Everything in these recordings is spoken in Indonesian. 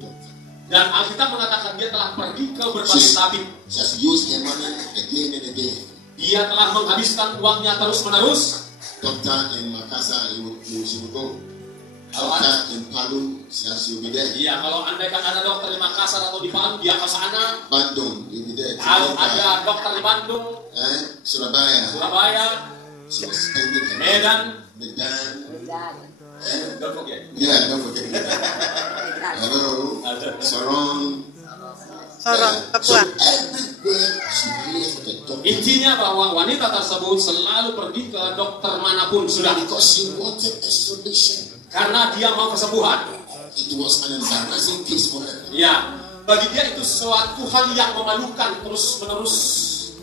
doctor. Dan Alkitab mengatakan dia telah pergi ke berbagai tabib. She has used her money again and again. Dia telah menghabiskan uangnya terus-menerus. Doctor in Makassar, she will go. Doctor in Palu, she will be there. Iya, kalau andai kan ada dokter di Makassar atau di Palu, dia ke sana. Bandung, you'll be there. Kalau ada dokter di Bandung, Surabaya. She was spending her Medan. Don't forget. Yeah, don't forget Medan. Hello, Sorong. So everywhere she hears the doctor. Intinya bahwa wanita tersebut selalu pergi ke dokter manapun sudah. Because she wanted a solution. Karena dia mau kesembuhan. It was an embarrassing case for her. Ya, bagi dia itu suatu hal yang memalukan terus-menerus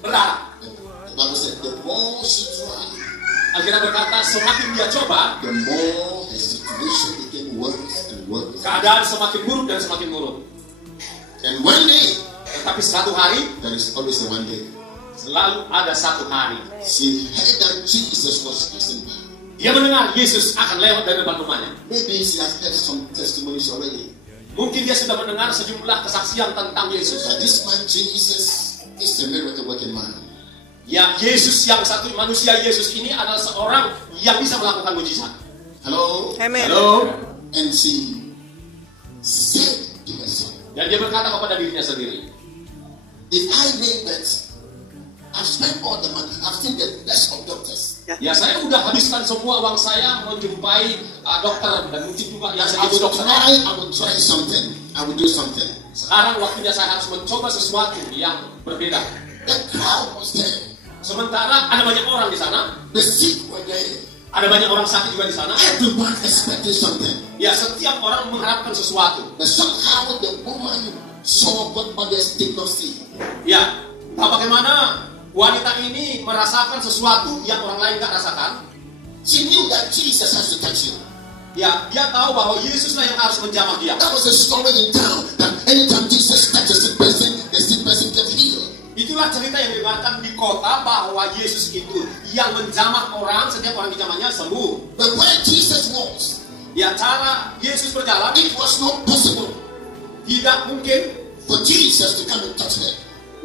berdarah. The Bible said the more she tried, Alkitab berkata semakin dia coba, the more her situation became worse and worse. keadaan semakin buruk dan semakin buruk. And one day, Tetapi satu hari, there is always a one day, selalu ada satu hari. she heard that Jesus was passing by. Dia mendengar Yesus akan lewat dari depan rumahnya. Maybe she has heard some testimonies already. Mungkin dia sudah mendengar sejumlah kesaksian tentang Yesus. That this man Jesus is a miracle working man. Ya, Yesus yang satu manusia Yesus ini adalah seorang yang bisa melakukan mujizat. Hello? Amen. Halo. And she said to herself, Dan dia berkata kepada dirinya sendiri, if I made that, I've spent all the money, I've seen the best of doctors. ya saya udah habiskan semua uang saya menjumpai dokter dan mungkin juga yang I segitu will dokter. try something. I will do something. Sekarang waktunya saya harus mencoba sesuatu yang berbeda. The crowd was there. Sementara ada banyak orang di sana, The sick were there. ada banyak orang sakit juga di sana. Everyone expected something. Ya, setiap orang mengharapkan sesuatu. But somehow the woman saw what others did not see. Ya, entah bagaimana wanita ini merasakan sesuatu yang orang lain gak rasakan. She knew that Jesus has to touch him. Ya, dia tahu bahwa Yesuslah yang harus menjamah dia. That was a story in town that anytime Jesus touched the sick person get healed. Itulah cerita yang didengarkan di kota bahwa Yesus itu yang menjamah orang, setiap orang dijamahnya sembuh. But where Jesus was, Ya, cara Yesus berjalan it was not possible tidak mungkin, for Jesus to come and touch her.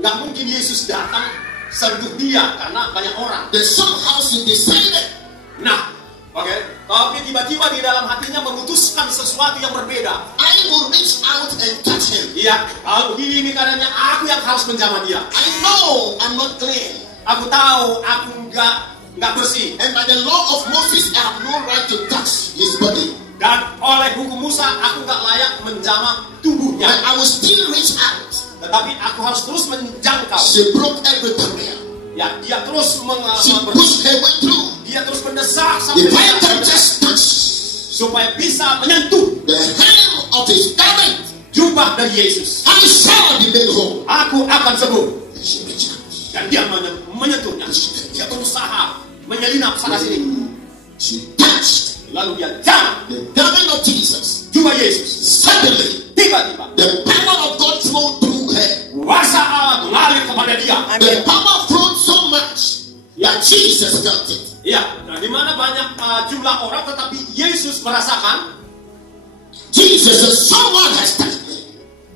nggak mungkin Yesus datang sentuh dia karena banyak orang. Then somehow she decided, Nah, oke, tapi tiba-tiba di dalam hatinya memutuskan sesuatu yang berbeda. I will reach out and touch him. Iya, kalau begini keadaannya aku yang harus menjamah dia. I know I'm not clean. Aku tahu aku nggak bersih. And by the law of Moses, I have no right to touch his body. Dan oleh hukum Musa aku nggak layak menjamah tubuhnya. But I will still reach out. Tetapi aku harus terus menjangkau. She broke every barrier. Ya, dia terus She pushed her way through. dia terus mendesak sampai If I can just touch supaya bisa menyentuh the hem of his garment, jubah dari Yesus, I shall be made whole. aku akan sembuh. And she reached out. Dan dia menyentuhnya. Dia berusaha menyelinap sana sini. She touched Lalu dia jam the garment of Jesus. jubah Yesus. Suddenly, Tiba-tiba the power of God flowed through her. kuasa Allah mengalir kepada dia. The power flowed so much that Jesus felt it. Ya, nah di mana banyak jumlah orang, tetapi Yesus merasakan. Jesus said, someone has touched me.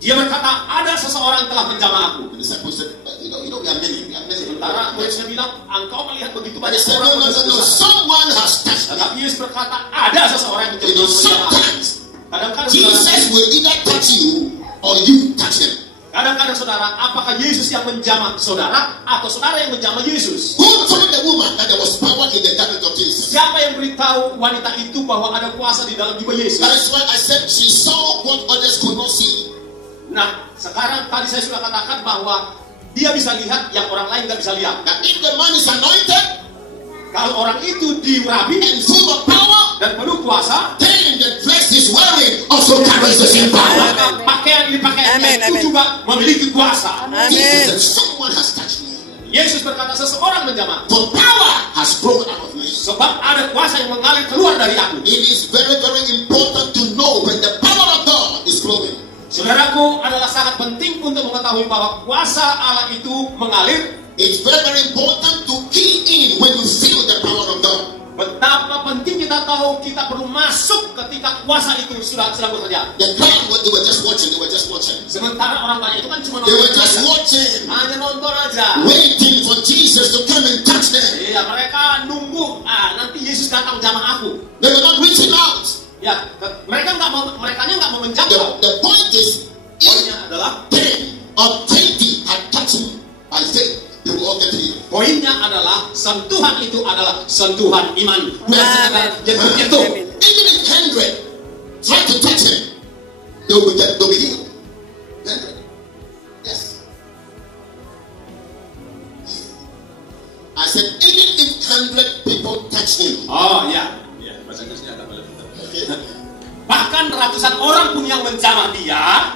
Dia berkata, ada seseorang yang telah menjamah aku. The disciples said, you know, we are many. Sementara murid-muridnya bilang, engkau melihat begitu But they banyak said, orang. no, someone has touched me. Tetapi Yesus berkata, ada seseorang yang You know, menjamah aku. sometimes Kadang-kadang Jesus saudara, will either touch you or you touch him. kadang-kadang saudara, apakah Yesus yang menjamah saudara atau saudara yang menjamah Yesus? Who told the woman that there was power in the garment of Jesus? Siapa yang beritahu wanita itu bahwa ada kuasa di dalam jubah Yesus? That is why I said she saw what others could not see. Nah, sekarang tadi saya sudah katakan bahwa dia bisa lihat yang orang lain nggak bisa lihat. That if the man is anointed Kalau orang itu diurapi and full of power, dan penuh kuasa, then the dress he's wearing also carries the same power. maka pakaian yang dipakainya itu juga memiliki kuasa. Jesus said, someone has touched me. Yesus berkata, seseorang menjamah. For power has flowed out of me. Sebab ada kuasa yang mengalir keluar dari aku. It is very, very important to know when the power of God is flowing. Saudaraku, adalah sangat penting untuk mengetahui bahwa kuasa Allah itu mengalir. It's very, very important to key in when you feel the power of God. Betapa penting kita tahu kita perlu masuk ketika kuasa itu sedang bekerja. The crowd, what they were just watching, Sementara orang banyak itu kan cuma They were nonton just aja. watching, Hanya nonton aja. waiting for Jesus to come and touch them. Iya, mereka nunggu. Nanti Yesus datang jamah aku. They were not reaching out. Ya, mereka nggak mau menjangkau. The point is, Poinnya if adalah 10 or 20 had touched him by faith, they will all get healed. Poinnya adalah sentuhan itu adalah sentuhan iman. Bukan sekedar jatuh. Even if 100 try to touch him, they'll be healed. 100. Yes. I said, even if 100 people touch him, Oh iya, bahasa Inggrisnya agak lebih. okay, Bahkan ratusan orang pun yang menjamah dia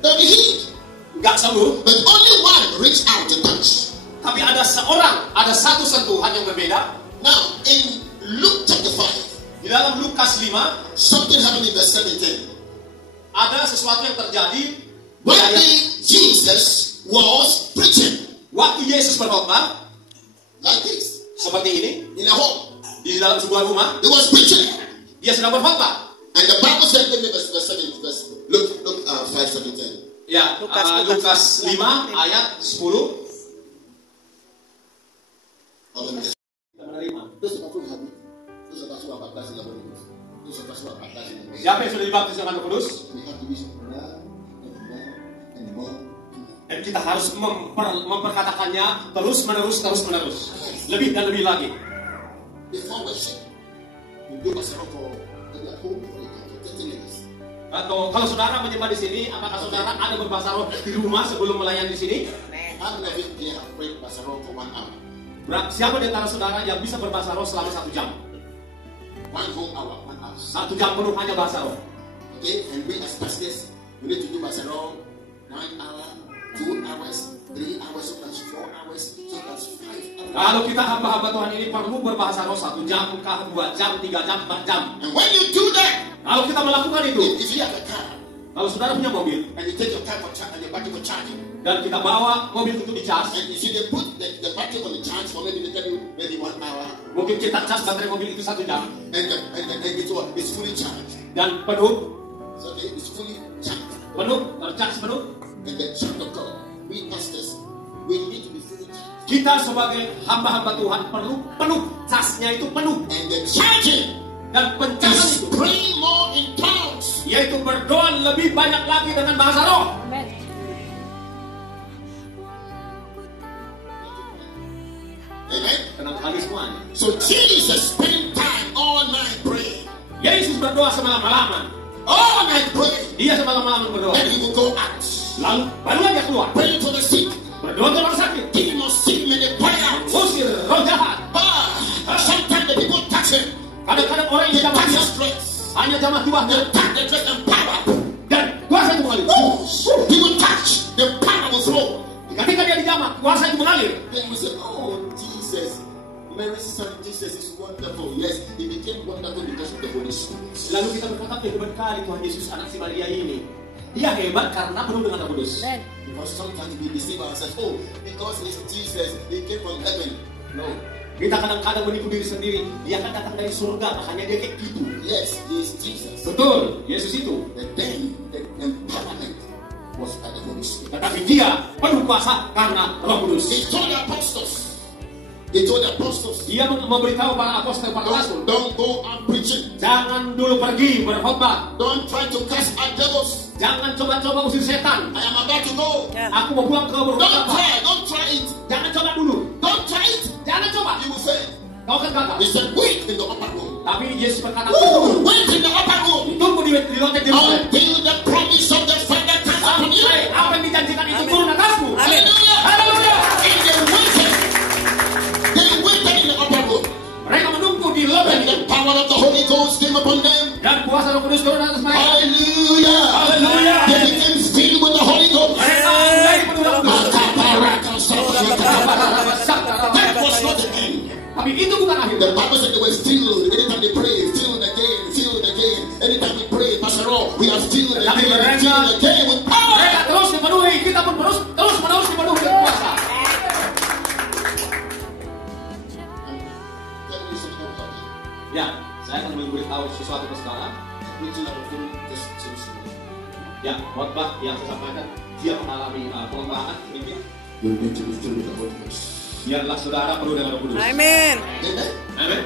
they'll be healed. nggak sembuh. But only one reached out to touch. Tapi ada satu sentuhan yang berbeda. Now, in Luke chapter 5, Di dalam Lukas 5 something happened in verse 17. ada sesuatu yang terjadi. One day, Jesus was preaching Waktu Yesus berkhotbah like this seperti ini in a home. di dalam sebuah rumah, He was preaching. dia sedang berkhotbah. And the Bible said, let me verse 7, Luke 5:17. Ya, Lukas 5 ayat 10. Kita menerima. Siapa yang sudah dibaptis dengan Roh Kudus? Dan kita harus memperkatakannya terus menerus. Lebih dan lebih lagi. Before worship, we do Pastor for maybe at home or 30 minutes. Atau kalau saudara menyembah di sini, apakah saudara ada berbahasa roh di rumah sebelum melayani di sini? How many of you here have prayed Pastor for 1 hour? Siapa di antara saudara yang bisa berbahasa roh selama 1 jam? 1 whole hour, 1 hour. 1 jam penuh hanya bahasa roh. Okay, and we as pastors, we need to do Pastor 1 hour, 2 hours, 3 hours, sometimes 4 hours, sometimes 5 hours. Kalau kita hamba-hamba Tuhan ini perlu berbahasa roh 1 jam, 2 jam, 3 jam, 4 jam. And when you do that, Kalau kita melakukan itu, if you have a car kalau saudara punya mobil and you take your car for charge and your battery for charging, dan kita bawa mobil untuk dicas, and you see they put the battery on the charge for maybe they tell you maybe 1 hour, mungkin kita cas baterai mobil itu 1 jam and it's fully charged. dan penuh, So it's fully charged. tercas penuh. And the child of God, we pastors, we need to be fully charged. Kita sebagai hamba-hamba Tuhan perlu penuh, casnya itu penuh. And the charging Dan pencasan is itu, praying more in tongues. yaitu berdoa lebih banyak lagi dengan bahasa roh. Amen. Tenang kali semuanya. So Jesus spent time all night praying. Yesus berdoa semalam-malaman. All night praying. Dia semalam-malaman berdoa. Then he will go out. Lalu barulah dia keluar. Praying for the sick. Berdoa untuk orang sakit. Demons see him and they cry out. Usir roh jahat. Sometimes the people touch him. Kadang-kadang orang They yang touch jamahnya his dress. hanya jamah They tuahnya touch the dress and power. dan kuasa itu mengalir. He will touch. The power will flow. Ketika dia dijamah, kuasa itu mengalir. Then we say, oh, Jesus. Mary's son Jesus is wonderful. Yes, he became wonderful because of the Holy Spirit. Lalu kita berkata, hebat kali Tuhan Yesus anak si Maria ini. Dia hebat karena penuh dengan Roh Kudus. Because sometimes we deceive ourselves. Oh, because it's Jesus, he came from heaven. No. Kita kadang-kadang menipu diri sendiri. Dia kan datang dari surga, makanya dia kayak gitu. Yes, he is Jesus. Betul, Yesus itu. But then the empowerment was by the Holy Spirit. Tetapi dia penuh kuasa karena Roh Kudus. He told the apostles. He told the apostles. Dia memberitahu para apostol, para rasul. Don't go out preaching. Jangan dulu pergi berkhotbah. Don't try to cast out devils. Jangan coba-coba usir setan. I am about to go. Aku mau pulang ke Don't berkhotbah. try it. Jangan coba dulu. Don't try it. Jangan coba. You will fail. Kau akan gagal. He said, wait in the upper room. Tapi Yesus berkata, Wait in the upper room. tunggu di loket Yerusalem. Until the promise of the Father comes upon you. Sampai apa yang dijanjikan itu turun atasmu. Hallelujah. Haleluya. And they waited in the upper room. Mereka menunggu di loket And itu. the power of the Holy Ghost came upon them. Dan kuasa Roh Kudus turun atas mereka. Hallelujah. Hallelujah. They became filled with the Holy Ghost. Mereka menjadi penuh Roh Kudus. That was not the end. Tapi itu bukan akhir. The Bible said they were filled. Anytime they pray, filled again, filled again. Anytime we pray, Pastor Rob, we are filled again, filled again with power. Mereka terus dipenuhi, kita pun terus menerus dipenuhi dengan kuasa. Ya, saya akan memberitahu sesuatu ke saudara. Ya, khotbah yang saya sampaikan, dia mengalami perubahan sedikit. You're going to be filled with the Holy Ghost. Biarlah saudara penuh dengan Roh Kudus. Amin. Amen. Amin.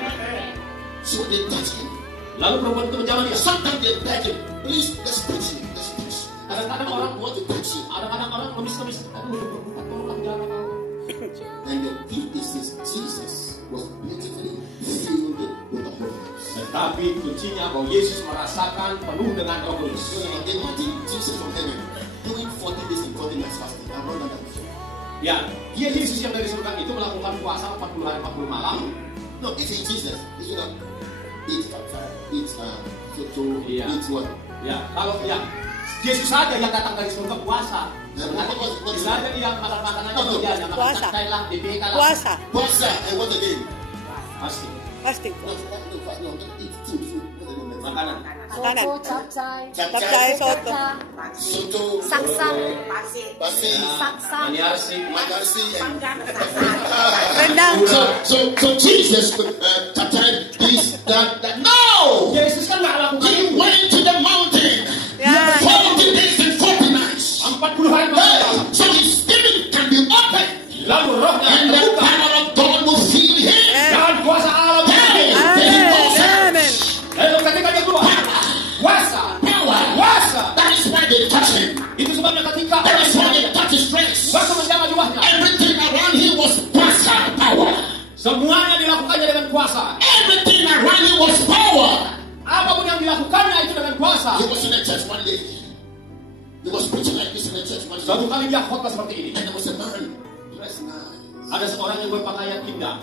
So they touch him. Lalu perempuan itu menjawab dia. Sometimes they beg him, please, let's touch him. Let's touch him. Kadang-kadang orang want to touch him. Kadang-kadang orang ngemis-ngemis, aduh, tolonglah jangan mau. And the key is this: Jesus was beautifully filled with the Holy Ghost. Tetapi kuncinya bahwa Yesus merasakan penuh dengan Roh Kudus. Imagine Jesus from heaven doing 40 days and 40 nights fasting. I wrote that down. Ya, dia Yesus yang dari surga itu melakukan puasa 40 hari 40 malam. No, if it's Jesus, he should have eat soto, Iya. eat what? Ya, kalau ya Yesus saja yang datang dari surga puasa. Yesus saja yang makan makanannya dia yang Puasa. makan Thailand, DPK lah. Puasa. Puasa and what again? Pasti. Pasti. No, eat food. What again? Makanan. Makanan. Soto, capcay, Capcay, soto. Soto, saksak, pasir, saksak, Maniarsi. magarsi, and Rendang. so Jesus is that no. Yesus kan nggak lakukan He itu. went to the mountain. Ya. 40 days and 40 nights. 40 hari malam. So his spirit can be open, Lalu rohnya and the terbuka. power of God will fill him. Dan kuasa Allah Hey, Amin. Amin. lalu ketika dia keluar, kuasa. Power. That is why they touch him. Itu sebabnya ketika That is why they touch his dress. waktu menjaga juahnya, Everything around him was power. semuanya dilakukannya dengan kuasa. Everything around him was power. Apapun yang dilakukannya itu dengan kuasa. He was in a church one day. He was preaching like this in a church one Suatu day. kali dia khotbah seperti ini. And there was a man dressed nice. Ada seorang yang berpakaian indah.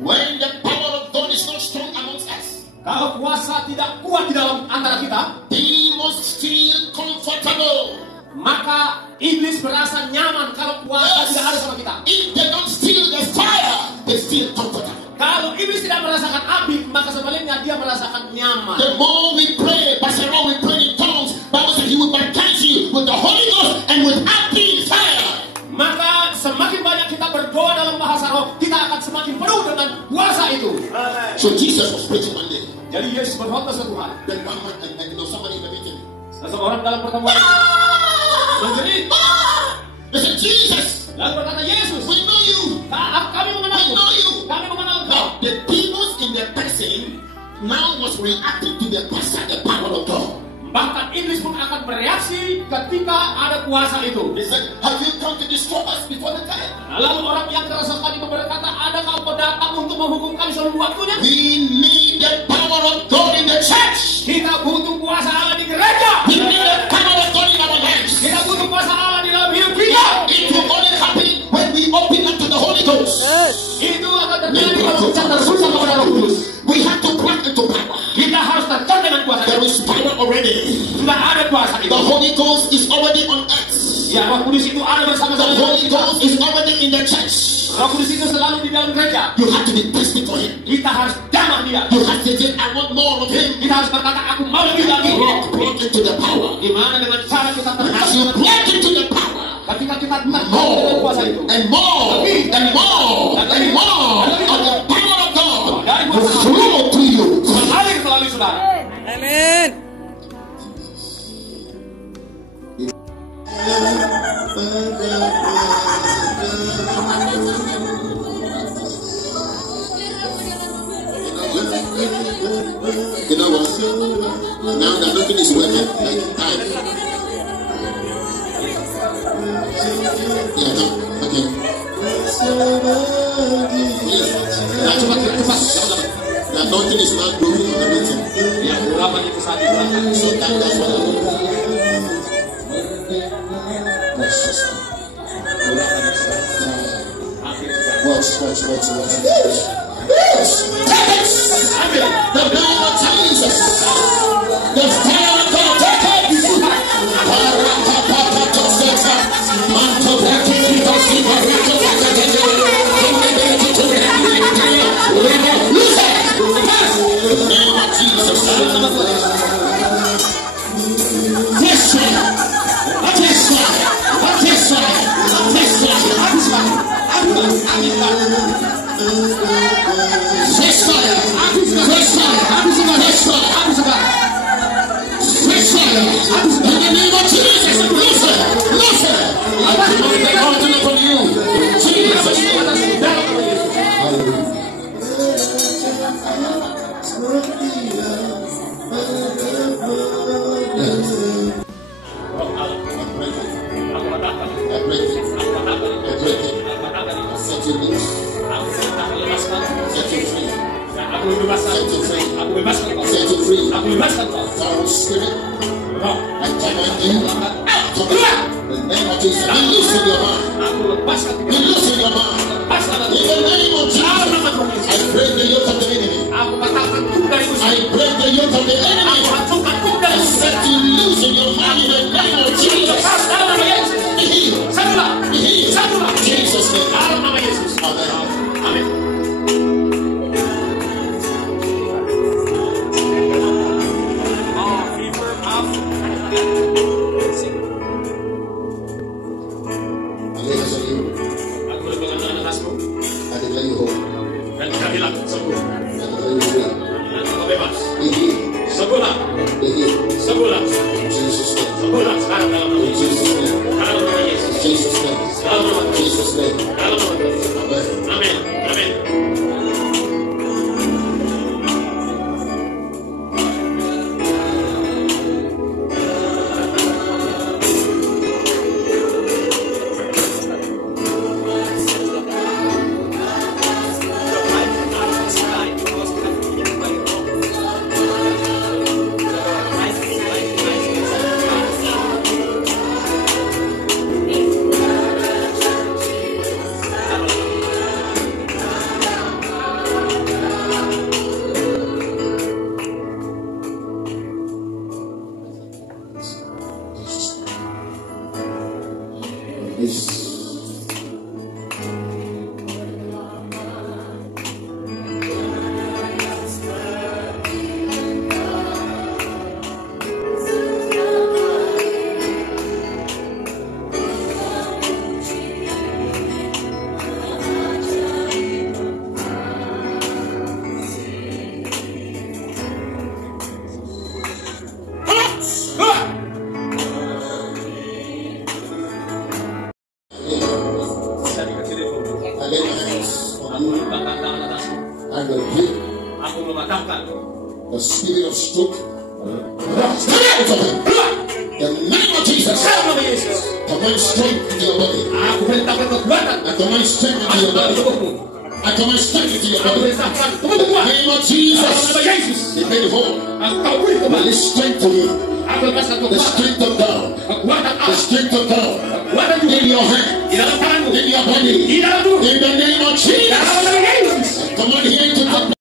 When the power of God is not strong amongst us, Kalau kuasa tidak kuat di dalam antara kita, demons feel comfortable. maka iblis merasa nyaman kalau kuasa tidak ada sama kita. If they don't feel the fire, they feel comfortable. Kalau iblis tidak merasakan api, maka sebaliknya dia merasakan nyaman. The more we pray, Pastor Ron, we pray in tongues, Bible says he will baptize you with the Holy Ghost and with happy fire. Maka semakin banyak kita berdoa dalam bahasa roh, kita akan semakin penuh dengan kuasa itu. So Jesus was preaching one day. Jadi Yesus berkhotbah suatu hari. Then one man, and somebody in the meeting. Seseorang dalam pertemuan menjerit. They said, Jesus, Lalu berkata, Yesus, we know you. kami mengenalmu. We know you. Kami mengenal Now, kau. the demons in the person now was reacting to the pastor, the power of God. Bahkan iblis pun akan bereaksi ketika ada kuasa itu. They said, have you come to destroy us before the time? Lalu orang yang kerosakan itu berkata, adakah kau datang untuk menghukum kami sebelum waktunya? We need the power of God in the church. Kita butuh kuasa Allah di gereja. We need the power of God in our lives. Kita butuh kuasa Allah di dalam hidup kita. It will only happen when we open up to the Holy Ghost. Itu akan terjadi kalau kita tersusun kepada Roh Kudus. We have to plug into power. Kita harus tercon dengan kuasa There itu. is power already. Sudah ada kuasa itu. The Holy Ghost is already on earth. Ya, Roh Kudus itu ada The bersama-sama Holy kita. Ghost is already in the church. Roh Kudus itu selalu di dalam gereja. You have to be thirsty for Him. Kita harus jamah dia. You have to say, I want more of Him. Kita harus berkata, aku mau lebih lagi. Plug into the power. Gimana dengan cara kita As terhadap you plug into the power, ketika kita terhadap dengan kuasa itu. more and more and more and more of the power of God will flow to you. Mengalir melalui saudara. Amin. You know what? Now that nothing is working like time. Yeah, no, okay. Yes. Now, that nothing is not growing on the meeting. Ya, urapan itu saat itu. So that's what I want. Watch. The blood of Jesus. The fire of God. Take it. In the name of Jesus. spirit, I command you out of the name of Jesus. Be loose in your mind. Be loose in your mind. In the name of Jesus, I break the yoke of the enemy. I break the yoke of the enemy. I set you loose in your mind in the name of Jesus. Be healed. Be healed. In Jesus' name. Amen. Amen. The spirit of stroke, the name of Jesus. Command strength into your body. I command strength into your body. I command strength into your body. The name of Jesus. Be made whole. Release strength to you. The strength of God. The strength of God. In your hand. In your body. In the name of Jesus.